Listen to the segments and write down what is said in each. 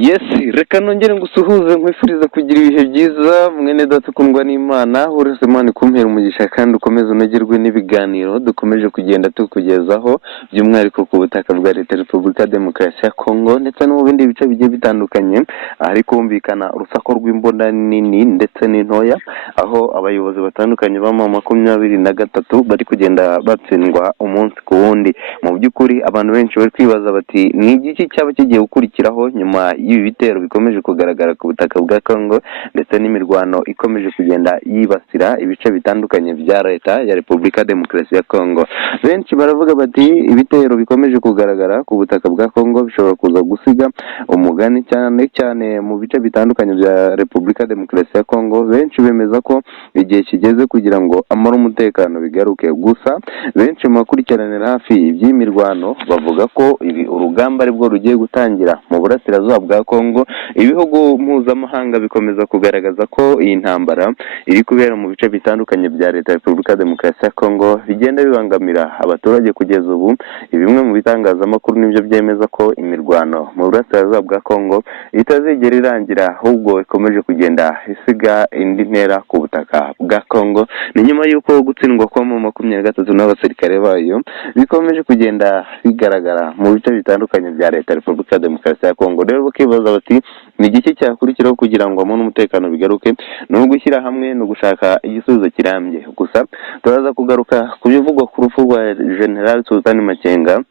Yes, reka nongere ngusuhuze nkwifuriza kugira ibihe byiza mwene data ukundwa n'Imana uretse Imana ikumpera umugisha kandi ukomeze unogerwe n'ibiganiro dukomeje kugenda tukugezaho by'umwihariko ku butaka bwa Leta Repubulika Demokarasi ya Kongo ndetse no mu bindi bice bigiye bitandukanye ahari kumvikana urusaku rw'imbunda nini ndetse n'intoya aho abayobozi batandukanye ba M23 bari kugenda batsindwa umunsi ku wundi. Mu by'ukuri abantu benshi bari kwibaza bati ni igiki cyaba kigiye gukurikiraho nyuma ibi bitero bikomeje kugaragara ku butaka bwa Kongo ndetse n'imirwano ikomeje kugenda yibasira ibice bitandukanye bya Leta ya Repubulika Demokarasi ya Kongo. Benshi baravuga bati ibitero bikomeje kugaragara ku butaka bwa Kongo bishobora kuza gusiga umugani cyane cyane mu bice bitandukanye bya Repubulika Demokarasi ya Kongo. Benshi bemeza ko igihe kigeze kugira ngo amara umutekano bigaruke, gusa benshi mu bakurikiranira hafi iby'imirwano bavuga ko ibi urugamba aribwo rugiye gutangira mu burasirazuba bwa Kongo. Ibihugu mpuzamahanga bikomeza kugaragaza ko iyi ntambara iri kubera mu bice bitandukanye bya Leta ya Repubulika Demokarasi ya Kongo bigenda bibangamira abaturage kugeza ubu. Bimwe mu bitangazamakuru nibyo byemeza ko imirwano mu burasirazuba bwa Kongo itazigera irangira, ahubwo ikomeje kugenda isiga indi ntera ku butaka bwa Kongo. Ni nyuma y'uko gutsindwa kwa M23 n'abasirikare bayo bikomeje kugenda bigaragara mu bice bitandukanye bya Leta ya Repubulika Demokarasi ya Kongo. Rero bakibaza bati ni igiki cyakurikiraho kugira ngo amahoro n'umutekano bigaruke? Ni ugushyira hamwe no gushaka igisubizo kirambye. Gusa turaza kugaruka ku bivugwa ku rupfu rwa General Sultan Makenga,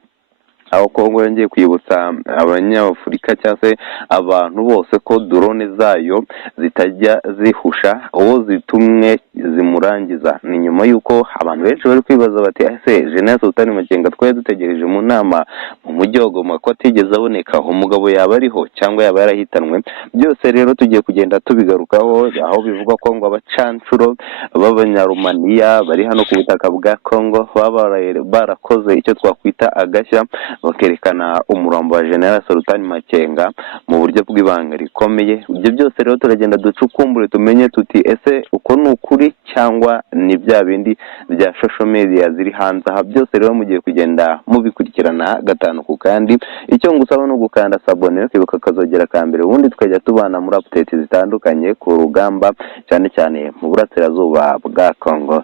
aho Kongo yongeye kwibutsa abanyafurika cyangwa se abantu bose ko drone zayo zitajya zihusha uwo zitumwe zimurangiza. Ni nyuma y'uko abantu benshi bari kwibaza bati ese General Sultan Makenga twari dutegereje mu nama mu mujyi wa Goma ko atigeze aboneka, umugabo yaba ariho cyangwa yaba yarahitanwe? Byose rero tugiye kugenda tubigarukaho, aho bivugwa ko ngo abacancuro b'abanyarumaniya bari hano ku butaka bwa Kongo baba barakoze icyo twakwita agashya bakerekana umurambo wa General Sultan Makenga mu buryo bw'ibanga rikomeye. Ibyo byose rero turagenda ducukumbure tumenye tuti ese uko ni ukuri cyangwa ni bya bindi bya social media ziri hanze aha. Byose rero mugiye kugenda mubikurikirana gatanu ku kandi. Icyo ngusaba no gukanda sabone ukibuka kazogera ka mbere, ubundi tukajya tubana muri update zitandukanye ku rugamba cyane cyane mu burasirazuba bwa Kongo.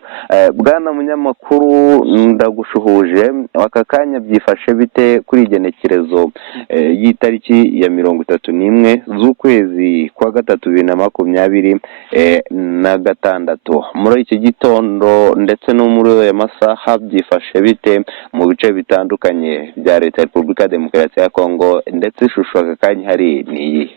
Bwana munyamakuru ndagushuhuje, aka kanya byifashe bite kuri igenekerezo y'itariki ya 31 z'ukwezi kwa gatatu 2026 muri iki gitondo ndetse no muri aya masaha byifashe bite mu bice bitandukanye bya Leta ya Repubulika Demokarasi ya Kongo, ndetse ishusho aka kanya hari niyi?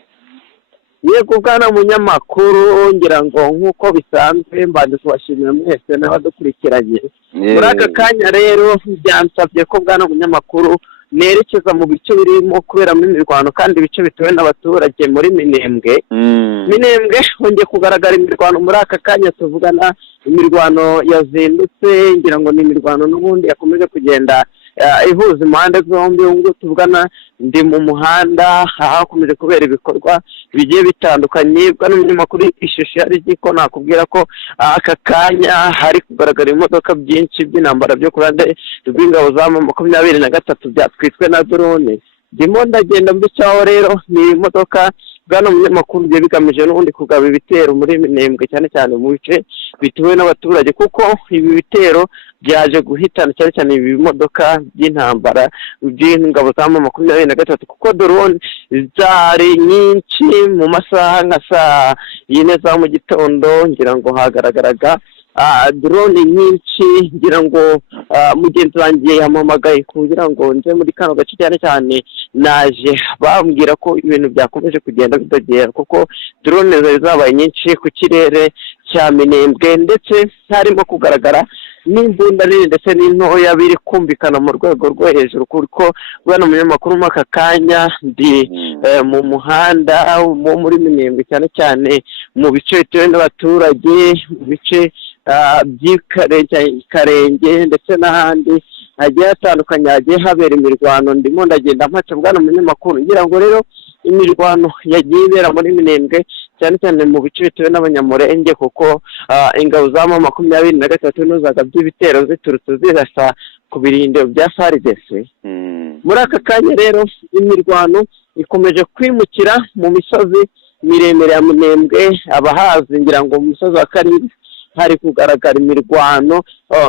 Yego bwana munyamakuru, ngira ngo nk'uko bisanzwe mbanje kubashimira mwese n'abadukurikiranye. Muri aka kanya rero byansabye ko bwana munyamakuru nerekeza mu bice birimo kuberamo imirwano kandi ibice bituwe n'abaturage muri Minembwe. Minembwe hongeye kugaragara imirwano muri aka kanya tuvugana. Imirwano yazindutse, ngira ngo ni imirwano n'ubundi yakomeje kugenda ihuza impande zombi. Ubwo tuvugana ndi mu muhanda hakomeje kubera ibikorwa bigiye bitandukanye. Bwana munyamakuru, ishusho yari giko nakubwira ko aka kanya hari kugaragara imodoka byinshi by'intambara byo kurande rw'ingabo za M23 byatwitswe na drone. Ndimo ndagenda mbicaho rero ni imodoka bwana munyamakuru bye bigamije n'ubundi kugaba ibitero muri Minembwe cyane cyane mu bice bituwe n'abaturage, kuko ibi bitero byaje guhitana cyane cyane ibi bimodoka by'intambara by'ingabo za M23, kuko drone zari nyinshi mu masaha nka saa 4 za mu gitondo. Ngira ngo hagaragaraga drone nyinshi. Ngira ngo mugenzi wanjye yamamagaye kugira ngo nje muri kano gace cyane cyane, naje bambwira ko ibintu byakomeje kugenda bidogera kuko drone zari zabaye nyinshi ku kirere cya Minembwe, ndetse harimo kugaragara n'imbunda nini ndetse n'intoya biri kumvikana mu rwego rwo hejuru. Kuko bwana munyamakuru aka kanya ndi mu muhanda wo muri Minembwe cyane cyane mu bice bituwe n'abaturage, mu bice by'Ikarenge ndetse n'ahandi hagiye hatandukanye hagiye habera imirwano. Ndimo ndagenda mpaca bwana munyamakuru, ngira ngo rero imirwano yagiye ibera muri Minembwe cyane cyane mu bice bituwe n'abanyamurenge, kuko ingabo za M23 n'uzagabye ibitero ziturutse zirasa ku birindiro bya FARDC. Muri aka kanya rero imirwano ikomeje kwimukira mu misozi miremire ya Minembwe. Abahazi ngira ngo mu musozi wa Kariri hari kugaragara imirwano,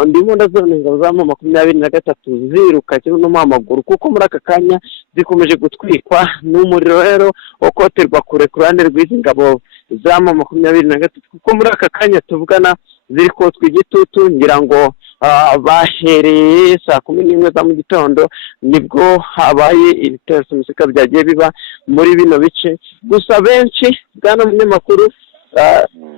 ndimo ndazona ingabo za M23 ziruka no mu amaguru, kuko muri aka kanya zikomeje gutwikwa n'umuriro rero okoterwa kure ku ruhande rw'izi ngabo za M23, kuko muri aka kanya tuvugana ziri kotswa igitutu. Ngira ngo bahereye saa 11 za mu gitondo nibwo habaye ibitero simusiga byagiye biba muri bino bice. Gusa benshi bwana munyamakuru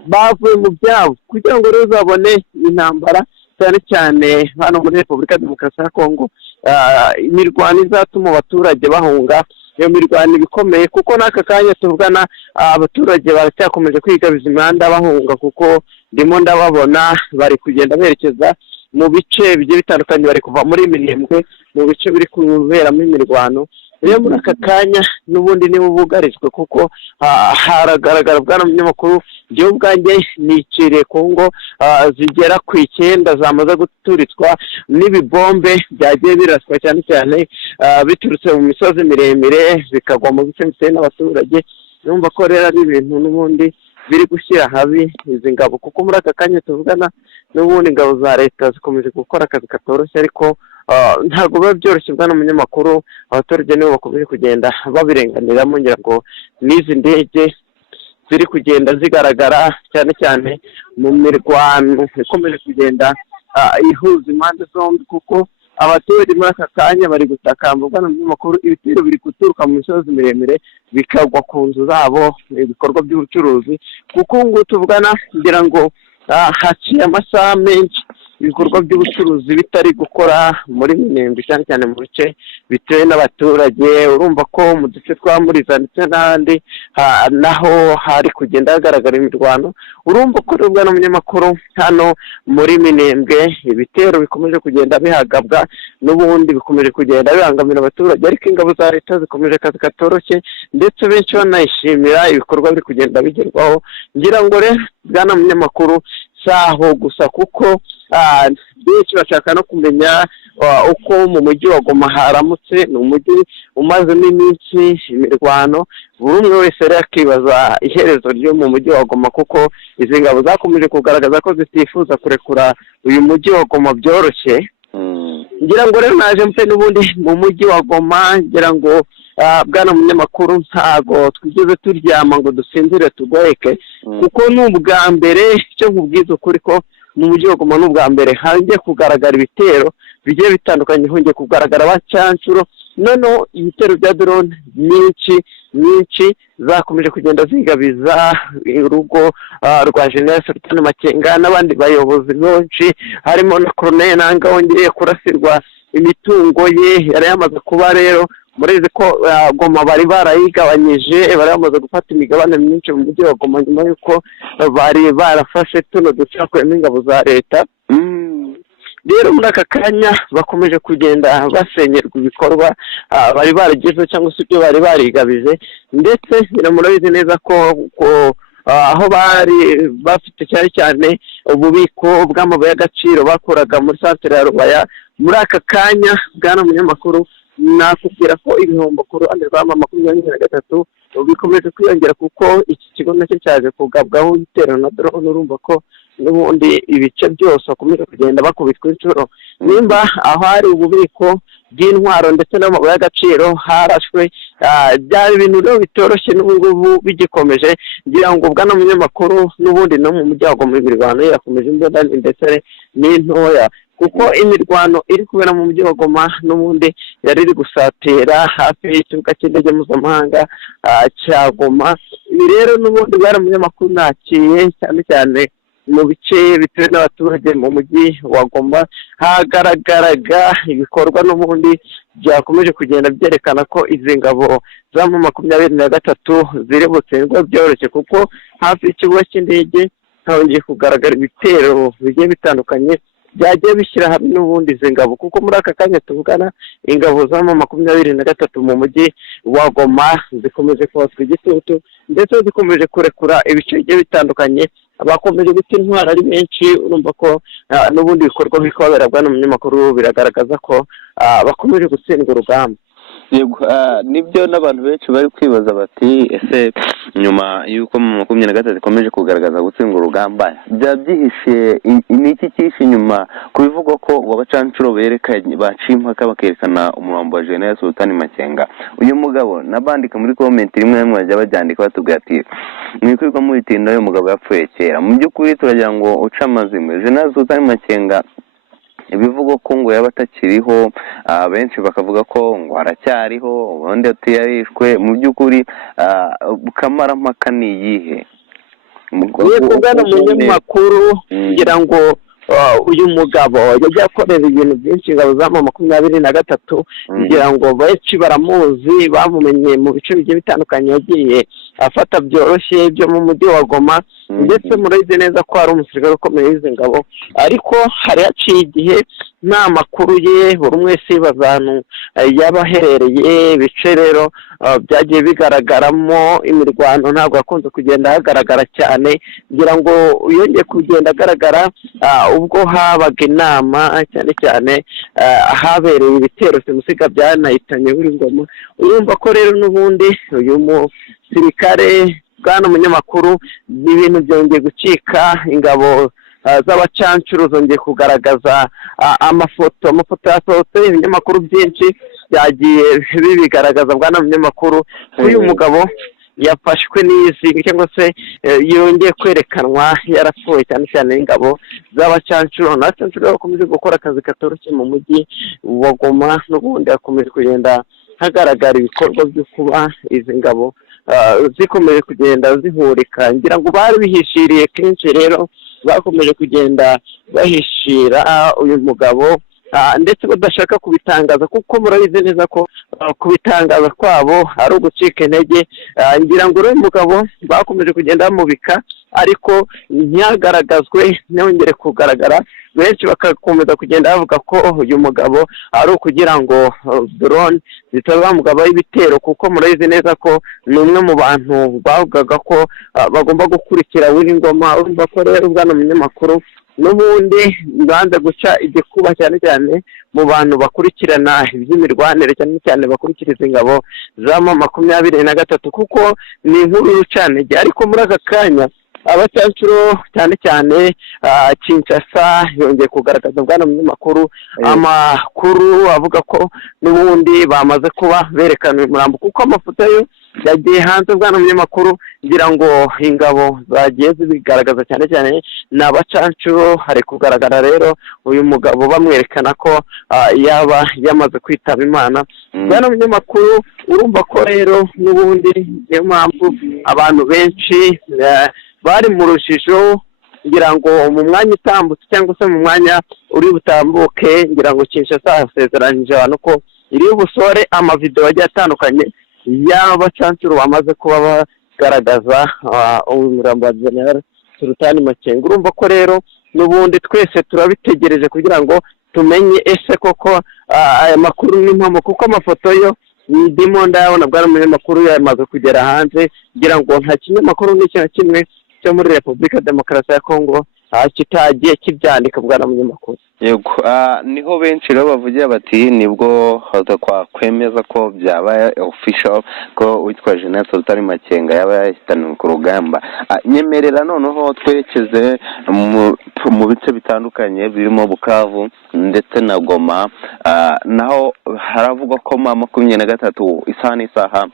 bavuye mu byabo kugira ngo rero zabone intambara, cyane cyane hano muri Repubulika Demokarasi ya Kongo. Imirwano izatuma abaturage bahunga, iyo mirwano bikomeye, kuko n'aka kanya tuvugana abaturage baracyakomeje kwigabiza imihanda bahunga, kuko ndimo ndababona bari kugenda berekeza mu bice bigiye bitandukanye, bari kuva muri Minembwe mu bice biri kuberamo imirwano. Rero muri aka kanya n'ubundi niba bugarijwe, kuko haragaragara bwana munyamakuru byo ubwanjye niciriye Kongo zigera ku 9 zamaze guturitswa n'ibibombe byagiye biraswa, cyane cyane biturutse mu misozi miremire bikagwa mu bice bitewe n'abaturage. Numva ko rero ari ibintu n'ubundi biri gushyira habi izi ngabo, kuko muri aka kanya tuvugana n'ubundi ingabo za leta zikomeje gukora akazi katoroshye, ariko ntabwo biba byoroshye bwana munyamakuru. Abaturage nibo bakomeje kugenda babirenganiramo. Ngira ngo n'izi ndege ziri kugenda zigaragara cyane cyane mu mirwano ikomeje kugenda ihuza impande zombi, kuko abaturage muri aka kanya bari gutakamba bwana munyamakuru. Ibitero biri guturuka mu misozi miremire bikagwa ku nzu zabo, ibikorwa by'ubucuruzi, kuko ngo tuvugana ngira ngo haciye amasaha menshi ibikorwa by'ubucuruzi bitari gukora muri Minembwe, cyane cyane mu bice bitewe n'abaturage. Urumva ko mu duce twa Muriza ndetse n'ahandi naho hari kugenda hagaragara imirwano. Urumva ko rero bwana munyamakuru hano muri Minembwe ibitero bikomeje kugenda bihagabwa, n'ubundi bikomeje kugenda bihangamira abaturage, ariko ingabo za leta zikomeje akazi katoroshye, ndetse benshi banayishimira ibikorwa biri kugenda bigerwaho. Ngira ngo rero bwana munyamakuru saho gusa, kuko benshi bashaka no kumenya uko mu mujyi wa Goma haramutse. Ni umujyi umazemo iminsi imirwano, buri umwe wese rero akibaza iherezo ryo mu mujyi wa Goma, kuko izi ngabo zakomeje kugaragaza ko zitifuza kurekura uyu mujyi wa Goma byoroshye. Ngira ngo rero naje mpe n'ubundi mu mujyi wa Goma. Ngira ngo bwana munyamakuru ntago twigeze turyama ngo dusinzire tugoheke, kuko ni ubwa mbere cyo nkubwiza ukuri ko mu mujyi wa Goma n'ubwa mbere hangiye kugaragara ibitero bigiye bitandukanye. Hongeye kugaragara abacancuro, noneho ibitero bya drone nyinshi zakomeje kugenda zigabiza urugo rwa General Sultan Makenga n'abandi bayobozi benshi, harimo na Colonel Nanga wongeye kurasirwa imitungo ye. Yari yamaze kuba rero murezi ko Goma bari barayigabanyije, bari bamaze gufata imigabane myinshi mu mujyi wa Goma nyuma y'uko bari barafashe tuno ducakuyemo ingabo za leta. Rero muri aka kanya bakomeje kugenda basenyerwa ibikorwa bari baragezeho cyangwa se ibyo bari barigabije, ndetse murabizi neza ko aho bari bafite cyane cyane ububiko bw'amabuye y'agaciro bakuraga muri santere ya Rubaya. Muri aka kanya bwana munyamakuru nakubwira ko ibihombo ku ruhande rwa M23 bikomeje kwiyongera, kuko iki kigo nacyo cyaje kugabwaho igitero na drone. Urumva ko n'ubundi ibice byose bakomeje kugenda bakubitwa inshuro. Nimba aho hari ububiko bw'intwaro ndetse n'amabuye y'agaciro harashwe, byari ibintu rero bitoroshye n'ubungubu bigikomeje. Ngira ngo bwana munyamakuru n'ubundi no mu mujyi wa Goma imirwano irakomeje imbunda ndetse n'intoya, kuko imirwano iri kubera mu mujyi wa Goma n'ubundi yari iri gusatira hafi y'ikibuga cy'indege mpuzamahanga cya Goma. Ibi rero n'ubundi bwari munyamakuru nakiye cyane cyane mu bice bitewe n'abaturage mu mujyi wa Goma hagaragaraga ibikorwa n'ubundi byakomeje kugenda byerekana ko izi ngabo za M23 ziri butsindwa byoroshye, kuko hafi y'ikibuga cy'indege hongeye kugaragara ibitero bigiye bitandukanye byagiye bishyira hamwe n'ubundi izi ngabo, kuko muri aka kanya tuvugana ingabo za M23 mu mujyi wa Goma zikomeje kubatswa igitutu, ndetse zikomeje kurekura ibice bigiye bitandukanye. Bakomeje guta intwaro ari benshi. Urumva ko n'ubundi bikorwa biri kubabera bwana munyamakuru biragaragaza ko bakomeje gutsindwa urugamba. yego nibyo n'abantu benshi bari kwibaza bati ese nyuma y'uko mu 23 ikomeje kugaragaza gutsinda urugamba byabyihishe niki cyishe inyuma kubivuga ko wabacancuro berekanye baciye impaka bakerekana umurambo wa General Sultan Makenga. Uyu mugabo nabandika muri comment rimwe mwajya bajyandika batubwira ati mwikwirwa mu bitinda uyu mugabo yapfuye kera. Mu by'ukuri turagira ngo uca amazimwe General Sultan Makenga ibivuga ko ngo yaba atakiriho, benshi bakavuga ko ngo aracyariho, ubundi atiyarishwe. Mu by'ukuri kamarampaka ni iyihe? Bwana munyamakuru ngira ngo uyu mugabo yajya akorera ibintu byinshi ingabo za 23 ngira ngo benshi baramuzi, bamumenye mu bice bigiye bitandukanye yagiye afata byoroshye byo mu mujyi wa Goma, ndetse murabizi neza ko ari umusirikare ukomeye w'izi ngabo, ariko hari haciye igihe nta makuru ye, buri umwe wese bazanu yabaherereye. Bice rero byagiye bigaragaramo imirwano ntabwo akunze kugenda hagaragara cyane, ngira ngo yongeye kugenda agaragara ubwo habaga inama cyane cyane habereye ibitero simusiga byanahitanye buri Ngoma. Urumva ko rero n'ubundi uyu musirikare bwana munyamakuru n'ibintu byongeye gucika. Ingabo z'abacancuro zongeye kugaragaza amafoto yasohotse, ibinyamakuru byinshi byagiye bibigaragaza bwana munyamakuru ko uyu mugabo yafashwe n'izi cyangwa se yongeye kwerekanwa yarapfuye, cyane cyane ingabo z'abacancuro. N'abacancuro bakomeje gukora akazi katoroshye mu mujyi wa Goma, n'ubundi hakomeje kugenda hagaragara ibikorwa byo kuba izi ngabo zikomeje kugenda zihurika. Ngira ngo bari bihishiriye kenshi, rero bakomeje kugenda bahishira uyu mugabo ndetse badashaka kubitangaza, kuko murabizi neza ko kubitangaza kwabo ari ugucika intege. Ngira ngo uyu mugabo bakomeje kugenda bamubika ariko ntiyagaragazwe, ntiyongere kugaragara. Benshi bakakomeza kugenda bavuga ko uyu mugabo ari ukugira ngo drone zitazamugabaho ibitero, kuko murabizi neza ko ni umwe mu bantu bavugaga ko bagomba gukurikira Willy Ngoma. Urumva ko rero bwana munyamakuru n'ubundi banze guca igikuba cyane cyane mu bantu bakurikirana iby'imirwanire, cyane cyane bakurikiriza ingabo za 23, kuko ni inkuru y'ucanege. Ariko muri aka kanya abacancuro cyane cyane Kinshasa yongeye kugaragaza bwana munyamakuru amakuru avuga ko n'ubundi bamaze kuba berekana umurambo, kuko amafoto yo yagiye hanze bwana munyamakuru. Ngira ngo ingabo zagiye zibigaragaza cyane cyane n'abacancuro. Hari kugaragara rero uyu mugabo bamwerekana ko yaba yamaze kwitaba Imana. Bwana munyamakuru urumva ko rero n'ubundi niyo mpamvu abantu benshi bari mu rujijo. Ngira ngo mu mwanya utambutse cyangwa se mu mwanya uri butambuke, ngira ngo Kinshasa hasezeranyije abantu ko iri busore amavideo agiye atandukanye y'abacancuro bamaze kuba bagaragaza umurambo wa General Sultan Makenga. Urumva ko rero n'ubundi twese turabitegereje kugira ngo tumenye ese koko aya makuru n'impamo, kuko amafoto yo ndimo ndabona bwana munyamakuru yamaze kugera hanze. Ngira ngo nta kinyamakuru n'ikintu kimwe cyo muri Repubulika Demokarasi ya Kongo kitagiye kibyandika bwana munyamakuru. Yego niho benshi rero bavugira bati nibwo kwemeza ko byabaye official ko witwa General Sultan Makenga yaba yahitanywe ku rugamba. Nyemerera noneho twerekeze mu bice bitandukanye birimo Bukavu ndetse na Goma. Naho haravugwa ko 23 isaha n'isaha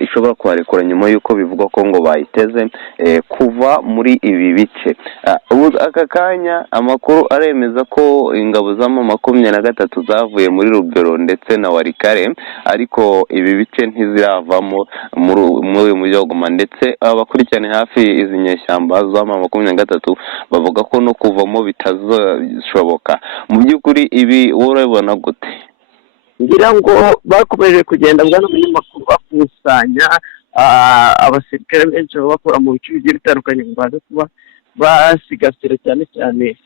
ishobora kuharekura nyuma y'uko bivugwa ko ngo bayiteze kuva muri ibi bice. Aka kanya amakuru aremeza ko ingabo za 23 zavuye muri Rugero ndetse na Warikare, ariko ibi bice ntiziravamo muri mujyi wa Goma. Ndetse abakurikirane hafi izi nyeshyamba za 23 bavuga ko no kuvamo bitazashoboka. Mu by'ukuri ibi urabona gute? Ngira ngo bakomeje kugenda bwana munyamakuru bakusanya abasirikare benshi bakora mu bice bigiye bitandukanye ngo baze kuba basigasira cyane cyane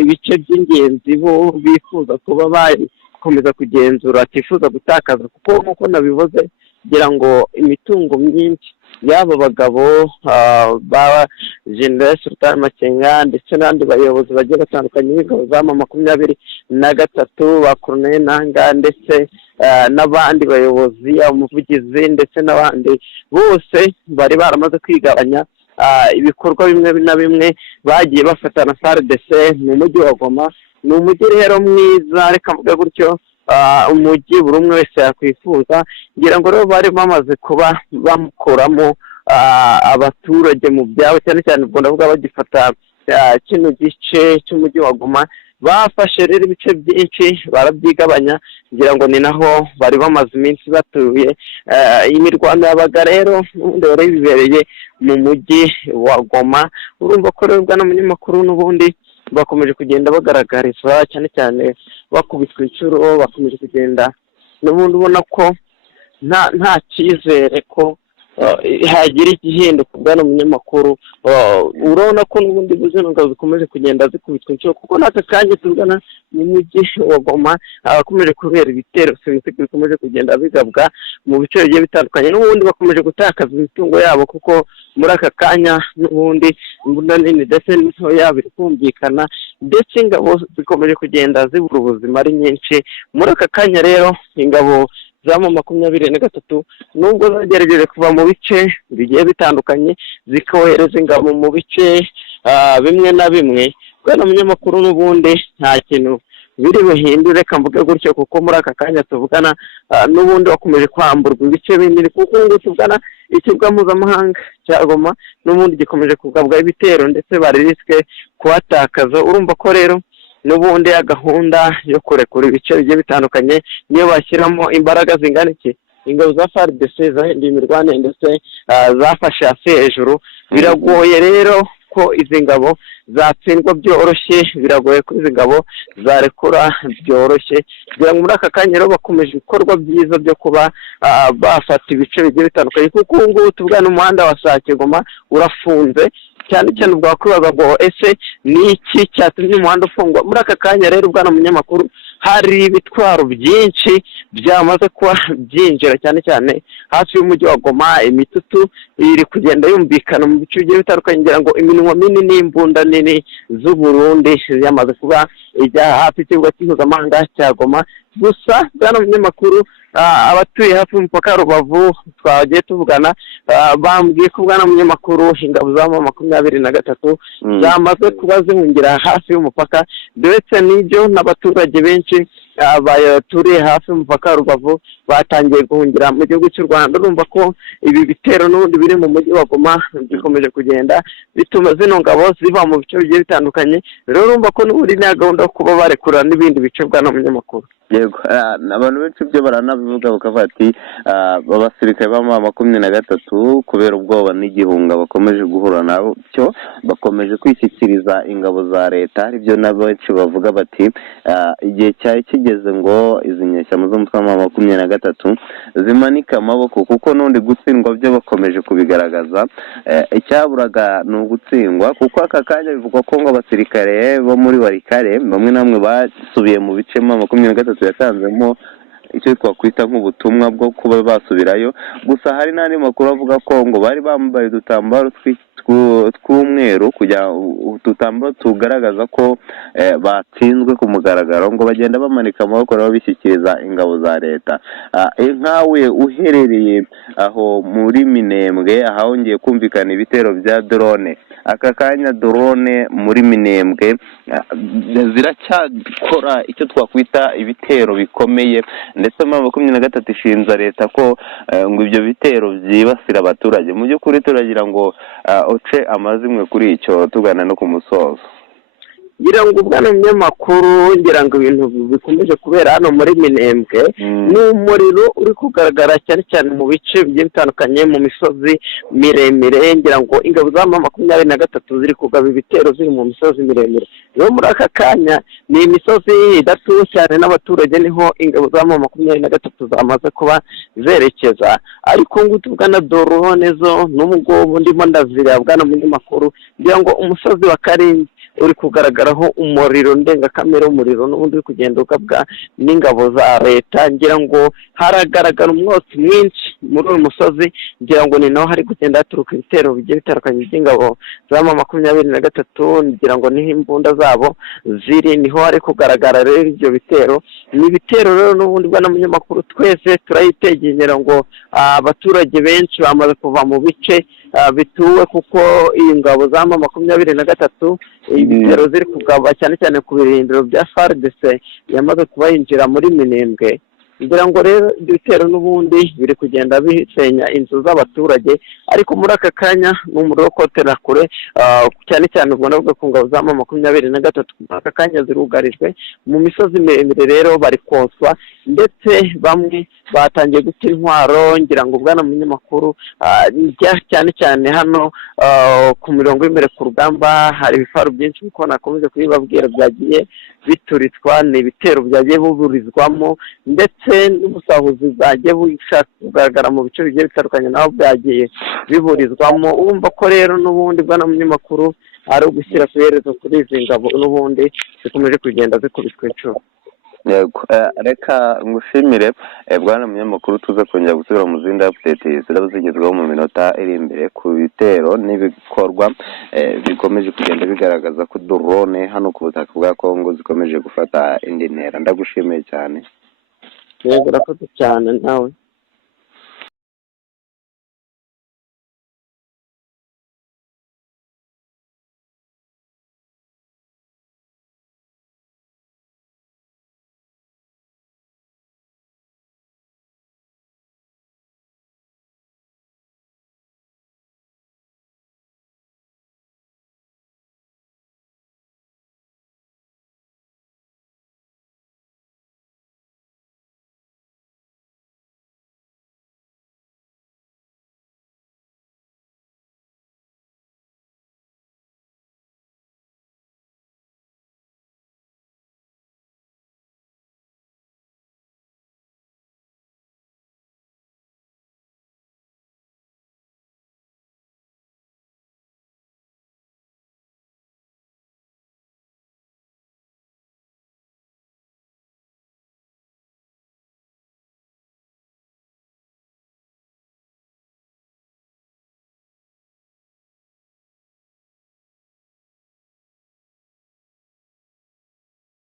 ibice by'ingenzi bo bifuza kuba bakomeza kugenzura, atifuza gutakaza, kuko nk'uko nabivuze kugira ngo imitungo myinshi y'aba bagabo ba General Sultan Makenga ndetse n'abandi bayobozi bagiye batandukanye b'ingabo za M23 ba Colonel Nanga ndetse n'abandi bayobozi umuvugizi ndetse n'abandi bose bari baramaze kwigabanya ibikorwa bimwe na bimwe bagiye bafatana FARDC mu mujyi wa Goma. Ni umujyi rero mwiza, reka mvuge gutyo, umujyi buri umwe wese yakwifuza, ngira ngo rero bari bamaze kuba bamukuramo abaturage mu byabo, cyane cyane ubwo ndavuga bagifata kino gice cy'umujyi wa Goma. Bafashe rero ibice byinshi barabyigabanya, ngira ngo ni naho bari bamaze iminsi batuye. Imirwano yabaga rero n'ubundi bari bibereye mu mujyi wa Goma. Urumva ko rero bwana munyamakuru n'ubundi bakomeje kugenda bagaragariza, cyane cyane bakubitwa inshuro, bakomeje kugenda n'ubundi ubona ko nta cyizere ko hagira igihinduka bwana munyamakuru. Urabona ko n'ubundi buzino ngabo zikomeje kugenda zikubitwa inshuro, kuko n'aka kanya tugana mu mujyi wa Goma abakomeje kubera ibitero simusiga bikomeje kugenda bigabwa mu bice bigiye bitandukanye. N'ubundi bakomeje gutakaza imitungo yabo, kuko muri aka kanya n'ubundi imbunda nini ndetse n'intoya biri kumvikana, ndetse ingabo zikomeje kugenda zibura ubuzima ari nyinshi muri aka kanya. Rero ingabo za M23 nubwo zagerageje kuva mu bice bigiye bitandukanye zikohereza ingabo mu bice bimwe na bimwe, bwana munyamakuru n'ubundi nta kintu biri buhindure, reka mvuge gutyo, kuko muri aka kanya tuvugana n'ubundi bakomeje kwamburwa ibice binini, kuko ngo tuvugana ikibuga mpuzamahanga cya Goma n'ubundi gikomeje kugabwa ibitero ndetse bari risike kuhatakaza. Urumva ko rero n'ubundi gahunda yo kurekura ibice bigiye bitandukanye niyo bashyiramo imbaraga zingana iki. Ingabo za FARDC zahinduye imirwane ndetse zafashe hasi hejuru. Biragoye rero ko izi ngabo zatsindwa byoroshye, biragoye ko izi ngabo zarekura byoroshye. Kugira ngo muri aka kanya rero bakomeje ibikorwa byiza byo kuba bafata ibice bigiye bitandukanye, kuko ubu ngubu tuvugana umuhanda wa Sake Goma urafunze, cyane cyane bwakwibaza ngo ese ni iki cyatumye umuhanda ufungwa. Muri aka kanya rero bwana munyamakuru hari ibitwaro byinshi byamaze kuba byinjira, cyane cyane hafi y'umujyi wa Goma. Imitutu iri kugenda yumvikana mu bice bigiye bitandukanye, ngira ngo iminwa minini imbunda nini z'u Burundi yamaze kuba ijya hafi y'ikibuga mpuzamahanga cya Goma. Gusa bwana munyamakuru abatuye hafi y'umupaka Rubavu twagiye tuvugana bambwiye ko bwana munyamakuru ingabo za M23 zamaze kuba zihungira hafi y'umupaka, ndetse n'ibyo n'abaturage benshi baturiye hafi y'umupaka Rubavu batangiye guhungira mu gihugu cy'u Rwanda. Urumva ko ibi bitero n'ubundi biri mu mujyi wa Goma bikomeje kugenda bituma zino ngabo ziva mu bice bigiye bitandukanye. Rero urumva ko n'ubundi nta gahunda yo kuba barekura n'ibindi bice bwana munyamakuru. Yego, abantu benshi byo baranabivuga bakavuga ati abasirikare ba M23 kubera ubwoba n'igihunga bakomeje guhura nacyo bakomeje kwishyikiriza ingabo za leta. Aribyo n'abenshi bavuga bati igihe cyari kigeze ngo izi nyeshyamba z'umutwe wa M23 zimanika amaboko, kuko n'undi gutsindwa byo bakomeje kubigaragaza. Icyaburaga ni ugutsindwa, kuko aka kanya bivugwa ko ngo abasirikare bo muri Warikare bamwe namwe basubiye mu bice M23 yasanzemo icyo twakwita nk'ubutumwa bwo kuba basubirayo. Gusa hari n'andi makuru avuga ko ngo bari bambaye udutambaro tw'umweru, kugira udutambaro tugaragaza ko batsinzwe ku mugaragaro, ngo bagenda bamanika amaboko rero bishyikiriza ingabo za leta. Nkawe uherereye aho muri Minembwe ahongeye kumvikana ibitero bya drone, aka kanya drone muri Minembwe ziracyakora icyo twakwita ibitero bikomeye, ndetse M23 ishinza leta ko ngo ibyo bitero byibasira abaturage. Mu by'ukuri turagira ngo uce amazimwe kuri icyo tugana no ku musozo. ngira ngo ubwana munyamakuru ngira ngo ibintu bikomeje kubera hano muri Minembwe ni umuriro uri kugaragara cyane cyane mu bice bigiye bitandukanye mu misozi miremire. Ngira ngo ingabo za M23 ziri kugaba ibitero ziri mu misozi miremire. Rero muri aka kanya ni imisozi idatuwe cyane n'abaturage, niho ingabo za M23 zamaze kuba zerekeza. Ariko ngo tuvugana drone zo n'umugobo ndimo ndazira bwana munyamakuru, ngira ngo umusozi wa Karingi uri kugaragaraho umuriro ndengakamere, umuriro n'ubundi uri kugenda ugabwa n'ingabo za leta. Ngira ngo haragaragara umwotsi mwinshi muri uyu musozi, ngira ngo ni naho hari kugenda haturuka ibitero bigiye bitandukanye by'ingabo za M23, ngira ngo niho imbunda zabo ziri, niho hari kugaragara rero ibyo bitero. Ni ibitero rero n'ubundi bwa n'umunyamakuru twese turayitegera ngo abaturage benshi bamaze kuva mu bice bituwe, kuko iyi ngabo za M23 ibitero ziri kugaba cyane cyane ku birindiro bya FARDC yamaze kuba yinjira muri Minembwe. Ngira ngo rero ibitero n'ubundi biri kugenda bisenya inzu z'abaturage, ariko muri aka kanya n'umuriro kotera kure, cyane cyane ubwo navuga ku ngabo za M23 muri aka kanya zirugarijwe mu misozi miremire, rero bari konswa ndetse bamwe batangiye guta intwaro. Ngira ngo bwana munyamakuru, cyane cyane hano ku mirongo y'imbere ku rugamba hari ibifaru byinshi, kuko nakomeje kubibabwira byagiye bituritswa, ni ibitero byagiye buburizwamo, ndetse n'ubusahuzi bwagiye bushaka kugaragara mu bice bigiye bitandukanye naho byagiye biburizwamo. Urumva ko rero n'ubundi bwana munyamakuru ari ugushyira ku iherezo kuri izi ngabo n'ubundi zikomeje kugenda zikubitwa inshuro. Yego, reka ngushimire bwana munyamakuru, tuze kongera gusubira mu zindi update ziraba zigezweho mu minota iri imbere ku bitero n'ibikorwa bikomeje kugenda bigaragaza ko drone hano ku butaka bwa Kongo zikomeje gufata indi ntera. Ndagushimiye cyane. Yego, urakoze cyane nawe.